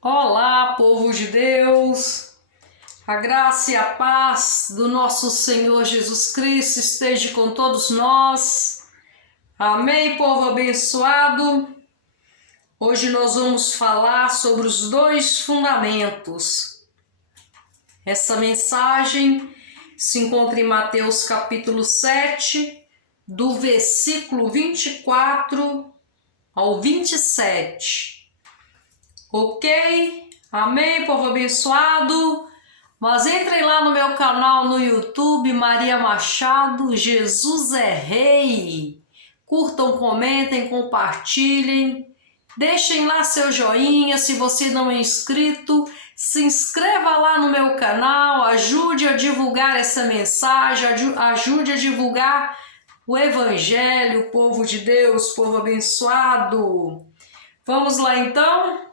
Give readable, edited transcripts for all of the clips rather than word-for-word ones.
Olá, povo de Deus, a graça e a paz do nosso Senhor Jesus Cristo esteja com todos nós. Amém, povo abençoado. Hoje nós vamos falar sobre os dois fundamentos. Essa mensagem se encontra em Mateus capítulo 7, do versículo 24 ao 27. Ok? Amém, povo abençoado? Mas entrem lá no meu canal no YouTube, Maria Machado, Jesus é Rei. Curtam, comentem, compartilhem. Deixem lá seu joinha, se você não é inscrito, se inscreva lá no meu canal, ajude a divulgar essa mensagem, ajude a divulgar o Evangelho, povo de Deus, povo abençoado. Vamos lá então?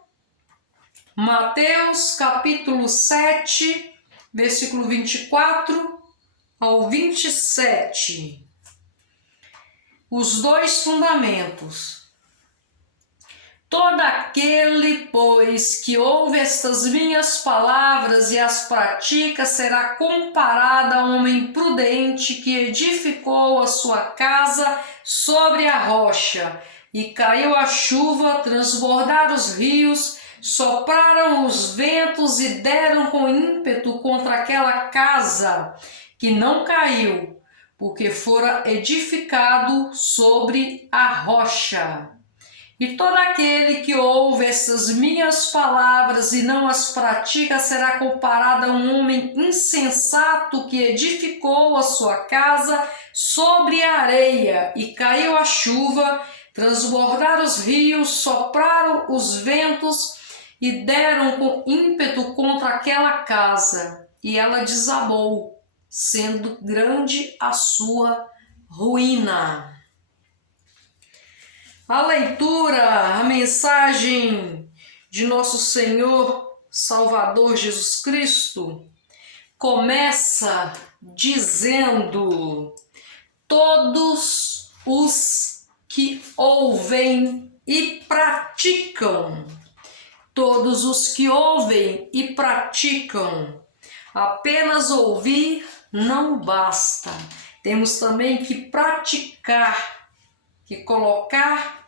Mateus capítulo 7, versículo 24 ao 27. Os dois fundamentos. Todo aquele, pois, que ouve estas minhas palavras e as pratica, será comparado a um homem prudente que edificou a sua casa sobre a rocha. E caiu a chuva, transbordaram os rios, sopraram os ventos e deram com ímpeto contra aquela casa, que não caiu, porque fora edificado sobre a rocha. E todo aquele que ouve essas minhas palavras e não as pratica será comparado a um homem insensato que edificou a sua casa sobre a areia, e caiu a chuva, transbordaram os rios, sopraram os ventos e deram com ímpeto contra aquela casa, e ela desabou, sendo grande a sua ruína. A leitura, a mensagem de nosso Senhor Salvador Jesus Cristo começa dizendo: todos os que ouvem e praticam. Todos os que ouvem e praticam. Apenas ouvir não basta. Temos também que praticar, que colocar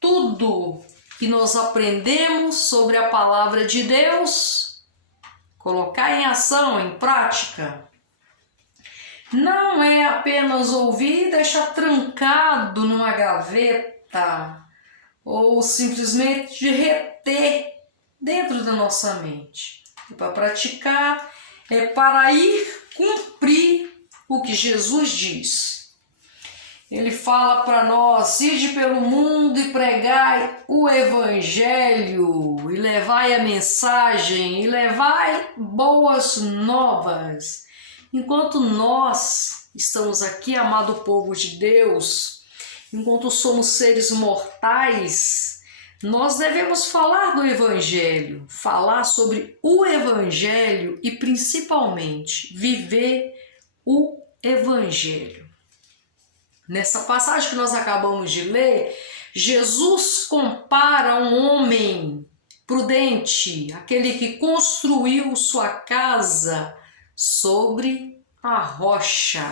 tudo que nós aprendemos sobre a palavra de Deus, colocar em ação, em prática. Não é apenas ouvir e deixar trancado numa gaveta, ou simplesmente reter dentro da nossa mente. É para praticar, é para ir cumprir o que Jesus diz. Ele fala para nós: ide pelo mundo e pregai o Evangelho, e levai a mensagem, e levai boas novas. Enquanto nós estamos aqui, amado povo de Deus, enquanto somos seres mortais, nós devemos falar do Evangelho, falar sobre o Evangelho e principalmente viver o Evangelho. Nessa passagem que nós acabamos de ler, Jesus compara um homem prudente, aquele que construiu sua casa sobre a rocha,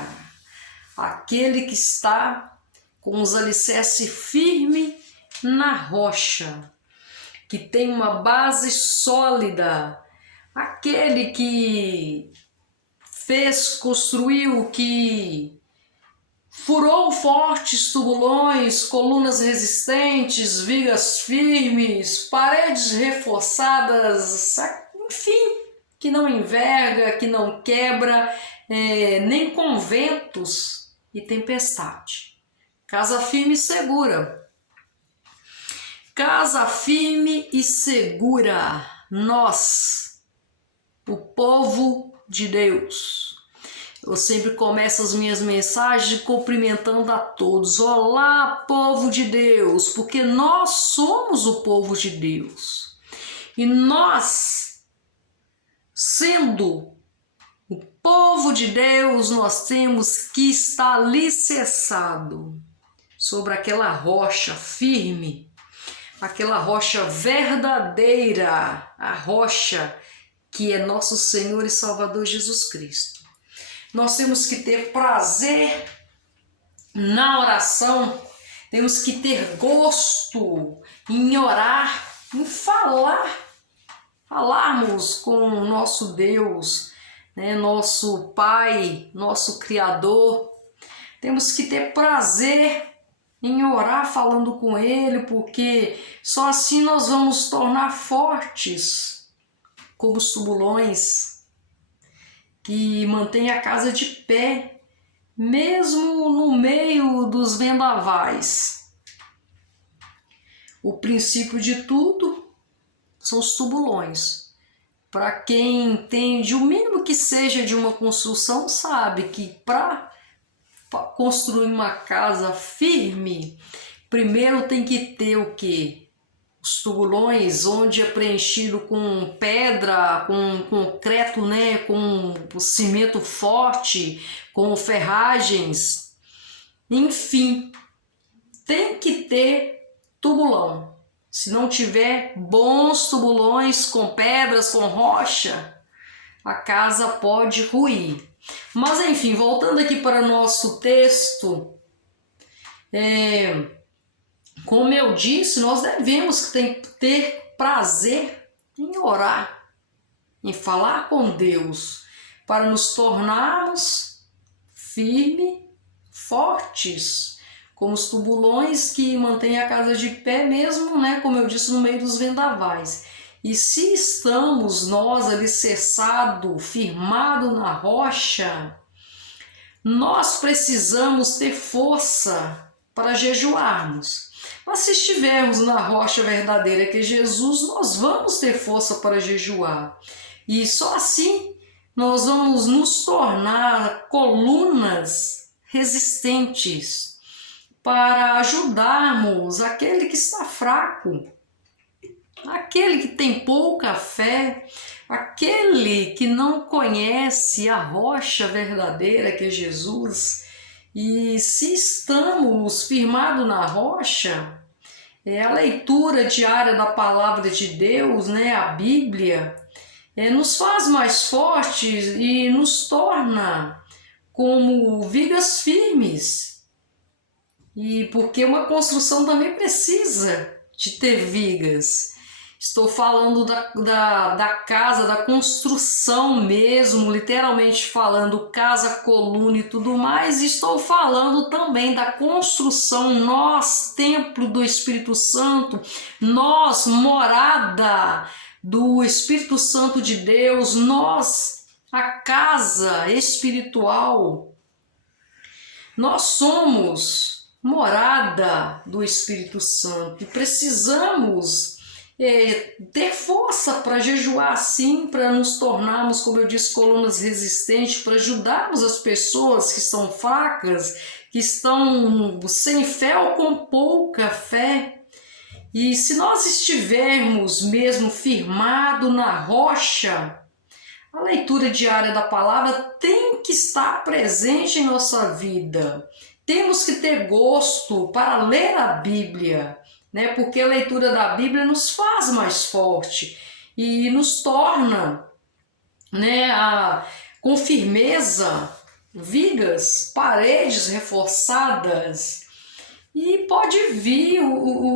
aquele que está com os alicerces firmes na rocha, que tem uma base sólida, aquele que construiu, que furou fortes tubulões, colunas resistentes, vigas firmes, paredes reforçadas, enfim, que não enverga, que não quebra, nem com ventos e tempestade. Casa firme e segura. Casa firme e segura, nós, o povo de Deus. Eu sempre começo as minhas mensagens cumprimentando a todos. Olá, povo de Deus, porque nós somos o povo de Deus. E nós, sendo o povo de Deus, nós temos que estar alicerçado sobre aquela rocha firme, aquela rocha verdadeira, a rocha que é nosso Senhor e Salvador Jesus Cristo. Nós temos que ter prazer na oração, temos que ter gosto em orar, em falarmos com o nosso Deus, né, nosso Pai, nosso Criador. Temos que ter prazer em orar falando com Ele, porque só assim nós vamos tornar fortes como os tubulões que mantêm a casa de pé, mesmo no meio dos vendavais. O princípio de tudo são os tubulões. Para quem entende o mínimo que seja de uma construção, sabe que para construir uma casa firme, primeiro tem que ter o quê? Os tubulões, onde é preenchido com pedra, com concreto, né? Com cimento forte, com ferragens. Enfim, tem que ter tubulão. Se não tiver bons tubulões com pedras, com rocha, a casa pode ruir. Mas enfim, voltando aqui para o nosso texto, como eu disse, nós devemos ter prazer em orar, em falar com Deus, para nos tornarmos firmes, fortes, como os tubulões que mantêm a casa de pé mesmo, né, como eu disse, no meio dos vendavais. E se estamos nós alicerçados, firmados na rocha, nós precisamos ter força para jejuarmos. Mas se estivermos na rocha verdadeira que é Jesus, nós vamos ter força para jejuar. E só assim nós vamos nos tornar colunas resistentes para ajudarmos aquele que está fraco, aquele que tem pouca fé, aquele que não conhece a rocha verdadeira que é Jesus. E se estamos firmados na rocha, a leitura diária da palavra de Deus, né, a Bíblia, nos faz mais fortes e nos torna como vigas firmes. E porque uma construção também precisa de ter vigas. Estou falando da casa, da construção mesmo, literalmente falando casa, coluna e tudo mais. Estou falando também da construção, nós, templo do Espírito Santo, nós, morada do Espírito Santo de Deus, nós, a casa espiritual. Nós somos morada do Espírito Santo e precisamos ter força para jejuar assim, para nos tornarmos, como eu disse, colunas resistentes, para ajudarmos as pessoas que estão fracas, que estão sem fé ou com pouca fé. E se nós estivermos mesmo firmados na rocha, a leitura diária da palavra tem que estar presente em nossa vida. Temos que ter gosto para ler a Bíblia, né? Porque a leitura da Bíblia nos faz mais forte e nos torna, né, com firmeza, vigas, paredes reforçadas. E pode vir